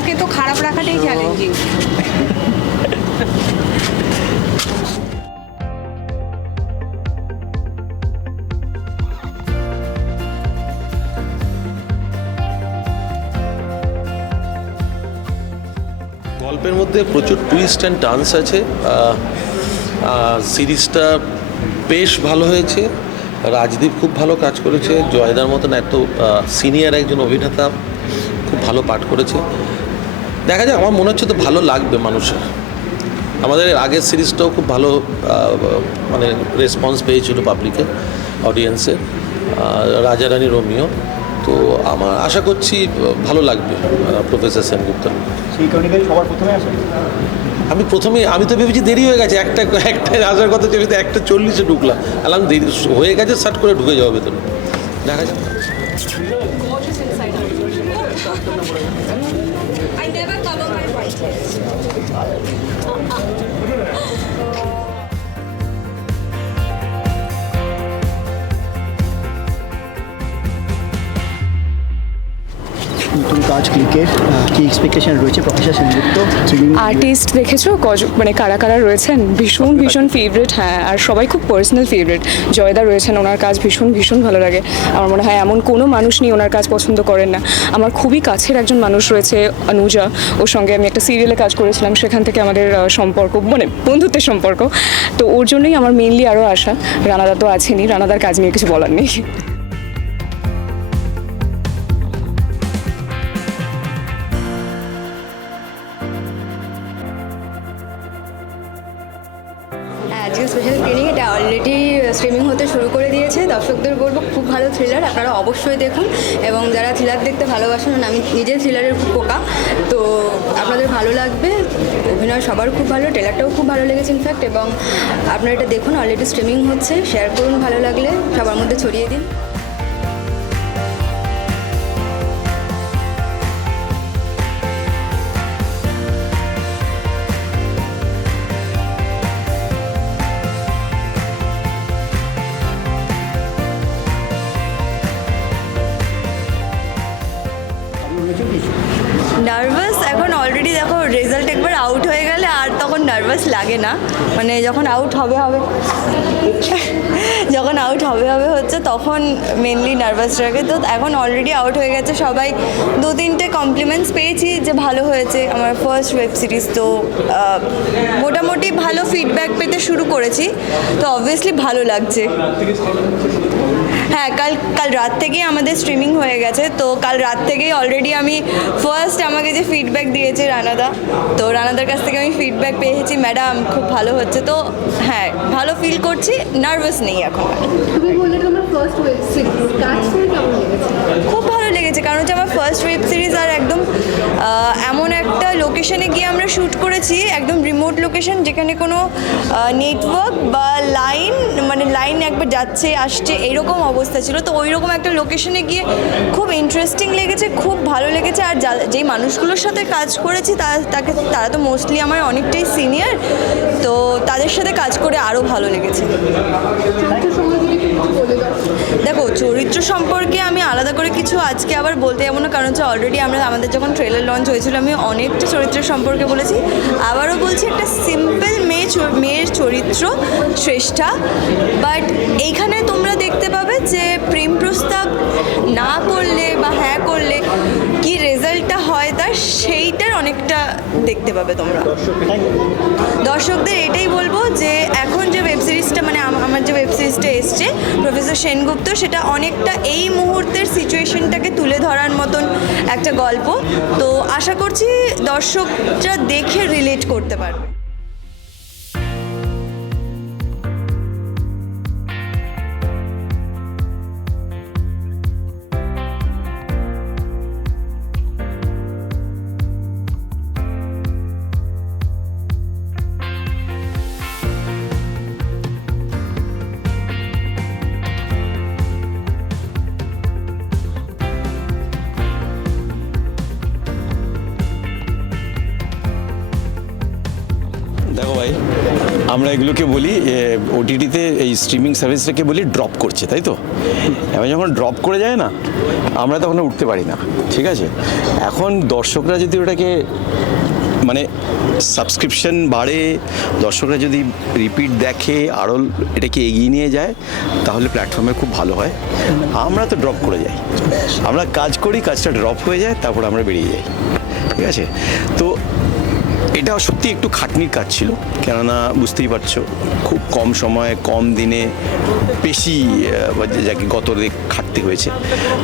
আমাকে তো খারাপ রাখাটাই চ্যালেঞ্জিং গল্পের মধ্যে প্রচুর টুইস্ট অ্যান্ড টার্নস আছে। সিরিজটা বেশ ভালো হয়েছে। রাজদীপ খুব ভালো কাজ করেছে। জয়দার মতন এত সিনিয়র একজন অভিনেতা খুব ভালো পাঠ করেছে। দেখা যাক আমার মনে হচ্ছে তো ভালো লাগবে মানুষের। আমাদের আগের সিরিজটাও খুব ভালো মানে রেসপন্স পেয়েছিল পাবলিকে অডিয়েন্সে রাজা রানী রোমিও। তো আমার আশা করছি ভালো লাগবে প্রফেসর সেনগুপ্তর সেই সবার প্রথমে আসে। আমি প্রথমে আমি তো ভেবেছি দেরি হয়ে গেছে একটা একটা আসার কথা তো একটা চল্লিশে ঢুকলাম। আলাম দেরি হয়ে গেছে সার্ট করে ঢুকে যাওয়া ভেতরে। দেখা যাক। নতুন ক্লিকের কি এক্সপেকটেশন রয়েছে? প্রফেসর সেনগুপ্ত আর্টিস্ট দেখেছ? কজ মানে কারা কারা রয়েছেন? ভীষণ ভীষণ ফেভারিট হ্যাঁ আর সবাই খুব পার্সোনাল ফেভারিট জয়দা রয়েছেন ওনার কাজ, ভীষণ ভীষণ ভালো লাগে। আমার মনে হয় এমন কোনো মানুষ নেই ওনার কাজ পছন্দ করেন না। আমার খুবই কাছের একজন মানুষ রয়েছে, অনুজা। ওর সঙ্গে আমি একটা সিরিয়ালে কাজ করেছিলাম, সেখান থেকে আমাদের সম্পর্ক মানে বন্ধুত্বের সম্পর্ক। তো ওর জন্যই আমার মেনলি আরও আশা। রানাদা তো আছেনই, রানাদার কাজ নিয়ে কিছু বলার নেই। স্পেশাল স্ক্রিনিং এটা অলরেডি স্ট্রিমিং হতে শুরু করে দিয়েছে। দর্শকদের বলব, খুব ভালো থ্রিলার আপনারা অবশ্যই দেখুন। এবং যারা থ্রিলার দেখতে ভালোবাসেন, আমি নিজে থ্রিলারের খুব পোকা তো আপনাদের ভালো লাগবে, অভিনয় সবার খুব ভালো ট্রেলারটাও খুব ভালো লেগেছে ইনফ্যাক্ট এবং আপনারা এটা দেখুন অলরেডি স্ট্রিমিং হচ্ছে। শেয়ার করুন, ভালো লাগলে, সবার মধ্যে ছড়িয়ে দিন। নার্ভাস লাগে না। মানে যখন আউট হবে হবে। যখন আউট হবে হবে হচ্ছে তখন মেনলি নার্ভাস লাগে। তো এখন অলরেডি আউট হয়ে গেছে সবাই। দু তিনটে কমপ্লিমেন্টস পেয়েছি যে ভালো হয়েছে। আমার ফার্স্ট ওয়েব সিরিজ তো মোটামুটি ভালো ফিডব্যাক পেতে শুরু করেছি। তো অবভিয়াসলি ভালো লাগছে। হ্যাঁ কাল কাল রাত থেকেই আমাদের স্ট্রিমিং হয়ে গেছে। তো কাল রাত থেকেই অলরেডি আমি ফার্স্ট আমাকে যে ফিডব্যাক দিয়েছে রানাদা তো রানাদার কাছ থেকে আমি ফিডব্যাক পেয়েছি ম্যাডাম খুব ভালো হচ্ছে। তো হ্যাঁ ভালো ফিল করছি নার্ভাস নেই এখন। তুমি বললে তোমার ফার্স্ট ওয়েব সিরিজ কাজ করে কেমন লেগেছে? খুব ভালো লেগেছে কারণ হচ্ছে আমার ফার্স্ট ওয়েব সিরিজ আর একদম এমন একটা লোকেশনে গিয়ে আমরা শ্যুট করেছি, একদম রিমোট লোকেশন যেখানে কোনো নেটওয়ার্ক বা লাইন মানে লাইন একবার যাচ্ছে, আসছে, এরকম অবস্থা ছিল। তো ওই রকম একটা লোকেশনে গিয়ে খুব ইন্টারেস্টিং লেগেছে, খুব ভালো লেগেছে। আর যেই মানুষগুলোর সাথে কাজ করেছি তাকে তারা তো মোস্টলি আমার অনেকটাই সিনিয়র তো তাদের সাথে কাজ করে আরও ভালো লেগেছে চরিত্র সম্বন্ধে যদি একটু বলে দাও দেখো চরিত্র সম্পর্কে আমি আলাদা করে কিছু আজকে আবার বলতে যাব না, কারণ হচ্ছে অলরেডি আমরা, আমাদের যখন ট্রেলার লঞ্চ হয়েছিল, আমি অনেকটা চরিত্রের সম্পর্কে বলেছি। আবারও বলছি, একটা সিম্পল মেয়ে মেয়ের চরিত্র শ্রেষ্ঠা বাট এইখানে তোমরা দেখতে পাবে যে প্রেম প্রস্তাব না করলে বা হ্যাঁ করলে কি রেজাল্টটা হয় তার, সেইটার অনেকটা দেখতে পাবে তোমরা। দর্শকদের এটাই বলব যে, এখন যে ওয়েব সিরিজটা মানে আমার যে ওয়েব সিরিজটা এসছে প্রফেসর সেনগুপ্ত, সেটা অনেকটা এই মুহূর্তের সিচুয়েশনটাকে তুলে ধরার মতন একটা গল্প। তো আশা করছি দর্শকরা দেখে রিলেট করতে পারবে। এগুলোকে বলি ওটিটিতে এই স্ট্রিমিং সার্ভিসটাকে বলি ড্রপ করছে, তাই তো? এবার যখন ড্রপ করে যায় না, আমরা তখন উঠতে পারি না, ঠিক আছে? এখন দর্শকরা যদি ওটাকে মানে সাবস্ক্রিপশন বাড়ে, দর্শকরা যদি রিপিট দেখে, আরও এটাকে এগিয়ে নিয়ে যায়, তাহলে প্ল্যাটফর্মে খুব ভালো হয়। আমরা তো ড্রপ করে যাই। আমরা কাজ করি, কাজটা ড্রপ হয়ে যায়, তারপর আমরা বেরিয়ে যাই, ঠিক আছে? তো এটা সত্যি একটু খাটনির কাজ ছিল। কেননা বুঝতেই পারছ, খুব কম সময়ে, কম দিনে বেশি যাকে গত খাটতে হয়েছে।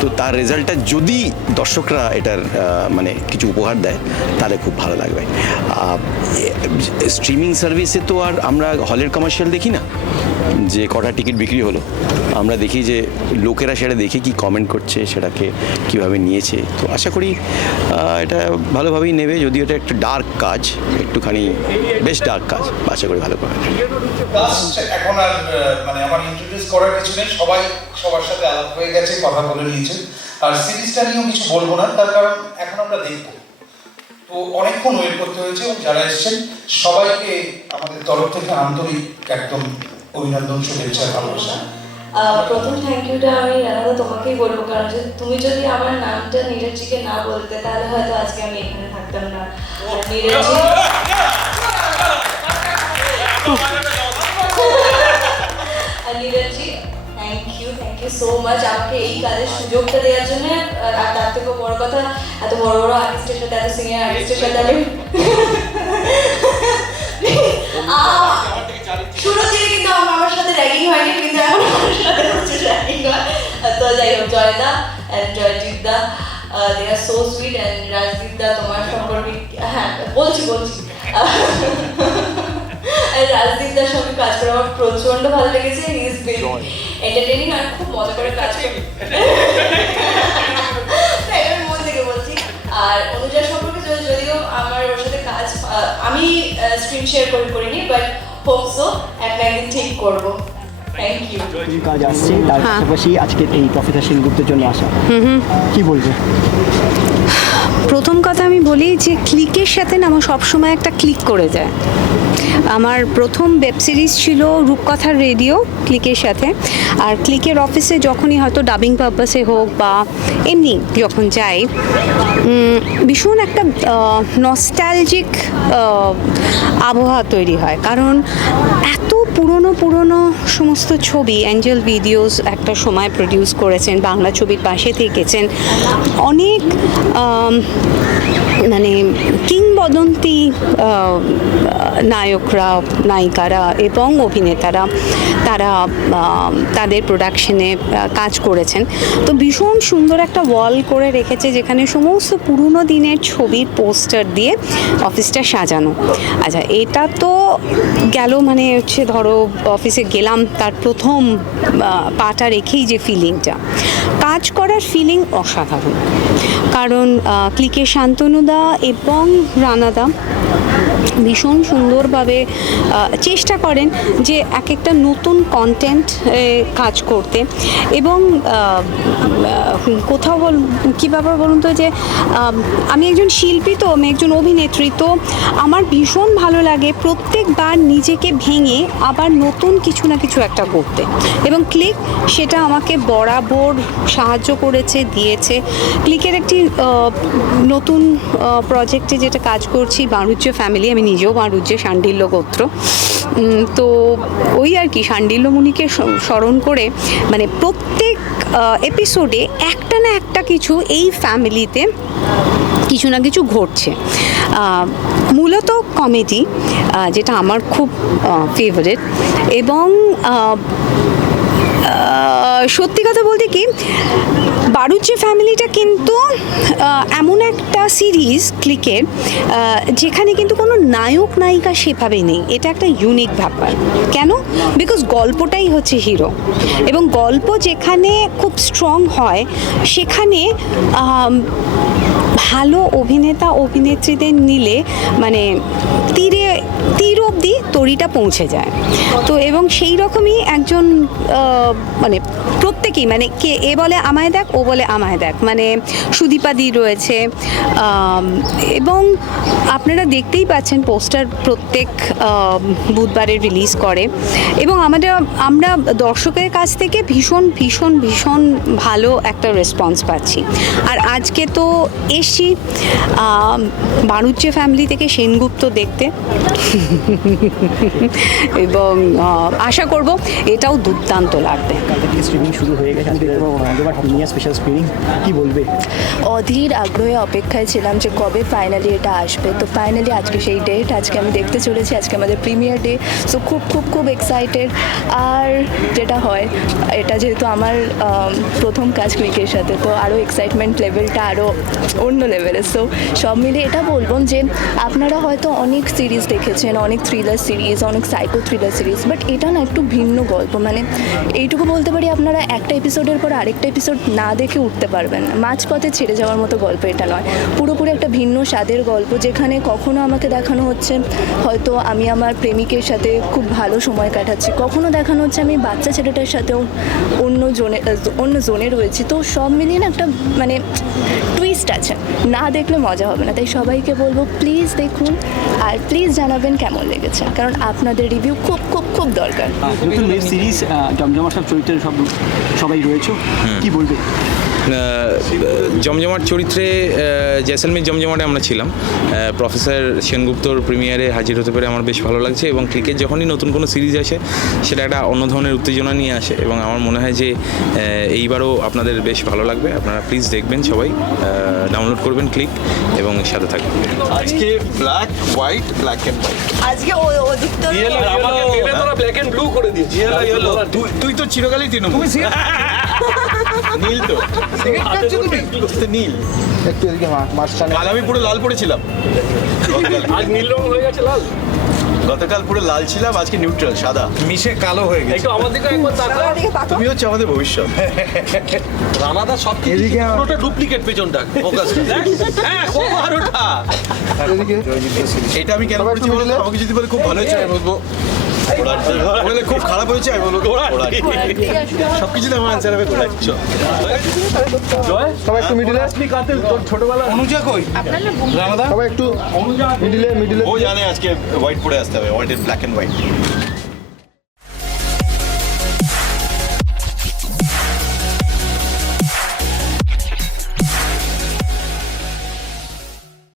তো তার রেজাল্টটা যদি দর্শকরা এটার মানে কিছু উপহার দেয়, তাহলে খুব ভালো লাগবে। স্ট্রিমিং সার্ভিসে তো আর আমরা হলের কমার্শিয়াল দেখি না। যে কটা টিকিট বিক্রি হলো, আমরা দেখি যে লোকেরা সেটা দেখে কি কমেন্ট করছে, সেটাকে কীভাবে নিয়েছে। তো আশা করি এটা ভালোভাবেই নেবে, যদিও এটা একটা ডার্ক কাজ, একটুখানি বেশ ডার্ক কাজ, আশা করি ভালো আর মানে সবাই সবার সাথে আলাপ হয়ে গেছে, কথা বলে নিয়েছে। আর সিরিজটা নিয়েও কিছু বলব না, তার কারণ এখন আমরা দেখব। তো অনেকক্ষণ ওয়েট করতে হয়েছে যারা এসেছেন, সবাইকে আমাদের তরফ থেকে আন্তরিক একদম অভিনন্দন, শুভেচ্ছা, ভালোবাসা। প্রথম থ্যাংক ইউটা আমি রানাদা তোমাকেই বলব, কারণ যে তুমি যদি আমার নামটা নীরজিকে না বলতে, তাহলে হয়তো আজকে আমি এখানে থাকতাম না। Neerji. Neerji thank you thank you so much আমাকে এই কাজের সুযোগটা দেওয়ার জন্য। আর তার থেকেও বড় কথা, এত বড় বড় আর্টিস্টের সাথে, এত সিনিয়র আর্টিস্টের সাথে আমি জয়দা and Joyjit da R so sweet and Rajdeep da তোমার সম্পর্কে হ্যাঁ বলছি বলছি। আর রাজদীপ দার সঙ্গে কাজ করে আমার প্রচণ্ড ভালো লেগেছে হি ইজ ভেরি এন্টারটেইনিং আর খুব মজা করে কাজ করে। আমি মন থেকে বলছি আর অনুজা সম্পর্কে যদি- যদিও আমার ওর সাথে কাজ আমি স্ক্রিন শেয়ার করে করিনি বাট হোপ সো একটা একদিন ঠিক করব। কাজ আসছে তার পাশাপাশি আজকে এই প্রফেসর সেনগুপ্তের জন্য আসা। কি বলবে? প্রথম কথা আমি বলি যে ক্লিকের সাথে না আমার সবসময় একটা ক্লিক করে যায়। আমার প্রথম ওয়েব সিরিজ ছিল রূপকথার রেডিও ক্লিকের সাথে। আর ক্লিকের অফিসে যখনই হয়তো ডাবিং পারপাসে হোক বা এমনি যখন যাই ভীষণ একটা নস্টালজিক আবহাওয়া তৈরি হয়। কারণ এত পুরনো পুরনো সমস্ত ছবি অ্যাঞ্জেল ভিডিওস একটা সময় প্রডিউস করেছেন, বাংলা ছবির পাশে থেকেছেন। অনেক মানে কিংবদন্তি নায়করা, নায়িকারা এবং অভিনেতারা, তারা তাদের প্রোডাকশনে কাজ করেছেন। তো ভীষণ সুন্দর একটা ওয়াল করে রেখেছে যেখানে সমস্ত পুরনো দিনের ছবির পোস্টার দিয়ে অফিসটা সাজানো। আচ্ছা এটা তো গেল মানে হচ্ছে ধরো অফিসে গেলাম, তার প্রথম পাটা রেখেই যে ফিলিংটা কাজ করার ফিলিং অসাধারণ। কারণ ক্লিকে শান্তনুদা এবং রানাদা ভীষণ সুন্দরভাবে চেষ্টা করেন যে এক একটা নতুন কন্টেন্ট কাজ করতে। এবং কোথাও বল, কী ব্যাপার বলুন তো যে আমি একজন শিল্পী তো, আমি একজন অভিনেত্রী, তো আমার ভীষণ ভালো লাগে প্রত্যেকবার নিজেকে ভেঙে আবার নতুন কিছু না কিছু একটা করতে। এবং ক্লিক সেটা আমাকে বরাবর সাহায্য করেছে, দিয়েছে। ক্লিকের একটি নতুন প্রজেক্টে যেটা কাজ করছি, বাণিজ্য ফ্যামিলি আমি নিজেও বাণিজ্য শান্ডিল্য গোত্র। তো ওই আর কি শান্ডিল্য মুনিকে স্মরণ করে মানে প্রত্যেক এপিসোডে একটা না একটা কিছু এই ফ্যামিলিতে কিছু না কিছু ঘটছে। মূলত কমেডি যেটা আমার খুব ফেভারিট এবং সত্যি কথা বলতে কি বারুজ্জে ফ্যামিলিটা কিন্তু এমন একটা সিরিজ ক্লিকের যেখানে কিন্তু কোনো নায়ক নায়িকা সেভাবে নেই। এটা একটা ইউনিক ব্যাপার। কেন? বিকজ গল্পটাই হচ্ছে হিরো এবং গল্প যেখানে খুব স্ট্রং হয়, সেখানে ভালো অভিনেতা, অভিনেত্রীদের নিলে মানে তীরে তীর অবধি তরিটা পৌঁছে যায়। তো এবং সেই রকমই একজন মানে প্রত্যেকেই মানে কে, এ বলে আমায় দেখ, ও বলে আমায় দেখ। মানে সুদীপাদি রয়েছে এবং আপনারা দেখতেই পাচ্ছেন পোস্টার প্রত্যেক বুধবারে রিলিজ করে। এবং আমাদের, আমরা দর্শকের কাছ থেকে ভীষণ ভীষণ ভীষণ ভালো একটা রেসপন্স পাচ্ছি। আর আজকে তো এসছি বাণুজ্য ফ্যামিলি থেকে সেনগুপ্ত দেখতে। এবং আশা করব এটাও দুর্দান্ত লাগবে। স্ট্রিমিং শুরু হয়ে গেছে স্পেশাল স্ক্রিনিং কি বলবে? অধীর আগ্রহে অপেক্ষায় ছিলাম যে কবে ফাইনালি এটা আসবে। তো ফাইনালি আজকে সেই ডেট আজকে আমি দেখতে চলেছি আজকে আমাদের প্রিমিয়ার ডে সো খুব খুব খুব এক্সাইটেড আর যেটা হয় এটা যেহেতু আমার প্রথম কাজ ক্লিকের সাথে তো আরও এক্সাইটমেন্ট লেভেলটা আরও অন্য লেভেলের সো সব মিলিয়ে এটা বলব যে আপনারা হয়তো অনেক সিরিজ দেখেছেন অনেক থ্রিলার সিরিজ অনেক সাইকো থ্রিলার সিরিজ বাট এটা না একটু ভিন্ন গল্প। মানে এইটুকু বলতে পারি, আপনারা একটা এপিসোডের পর আরেকটা এপিসোড না দেখে উঠতে পারবেন মাঝপথে ছেড়ে যাওয়ার মতো গল্প এটা নয়। পুরোপুরি একটা ভিন্ন স্বাদের গল্প, যেখানে কখনো আমাকে দেখানো হচ্ছে, হয়তো আমি আমার প্রেমিকের সাথে খুব ভালো সময় কাটাচ্ছি। কখনো দেখানো হচ্ছে আমি বাচ্চা ছেলেটার সাথেও অন্য জোনে অন্য জোনে রয়েছি। তো সব মিলিয়ে না একটা মানে টুইস্ট আছে। না দেখলে মজা হবে না। তাই সবাইকে বলব প্লিজ দেখুন, আর প্লিজ জানাবেন কেমন লেগেছে? কারণ আপনাদের রিভিউ খুব খুব খুব দরকার। নতুন ওয়েব সিরিজ জমজমা সব চরিত্রের সব সবাই রয়েছে। কি বলবে জমজমাট চরিত্রে আহ, জমজমাটে আমরা ছিলাম। প্রফেসর সেনগুপ্তর প্রিমিয়ারে হাজির হতে পেরে আমার বেশ ভালো লাগছে এবং ক্রিকেট যখনই নতুন কোনো সিরিজ আসে সেটা একটা অন্য ধরনের উত্তেজনা নিয়ে আসে এবং আমার মনে হয় যে এইবারও আপনাদের বেশ ভালো লাগবে। আপনারা প্লিজ দেখবেন সবাই ডাউনলোড করবেন ক্লিক এবং সাথে থাকবেন। আজকে black white black and white আজকে অধিক তো তুই তো চিরকালই তৃণমূল। নীল তো। নীল। একটু এদিকে মাঝখানে কাল আমি পুরো লাল পড়েছিলাম। আজ নীল রং হয়ে গেছে লাল। গতকাল পুরো লাল ছিলাম আজকে নিউট্রাল সাদা। মিশে কালো হয়ে গেছে। তুমি হচ্ছে আমাদের ভবিষ্যৎ। রানাদা সব এদিকে পুরোটা ডুপ্লিকেট পেছনটা ফোকাস হ্যাঁ বারোটা এটা আমি কেন বলছি বলো আমাকে যদি বলে খুব ভালো হয়েছে আমি বলব বলে খুব খারাপ হয়েছে আমি বলব সব কিছুতে আমার আনসার হবে ঘোড়া সবাই একটু মিডিলে ছোটবেলা অনুজা কই? সবাই একটু মিডিলে মিডিলে ও জানে আজকে হোয়াইট পরে আসতে হবে হোয়াইট ব্ল্যাক এন্ড হোয়াইট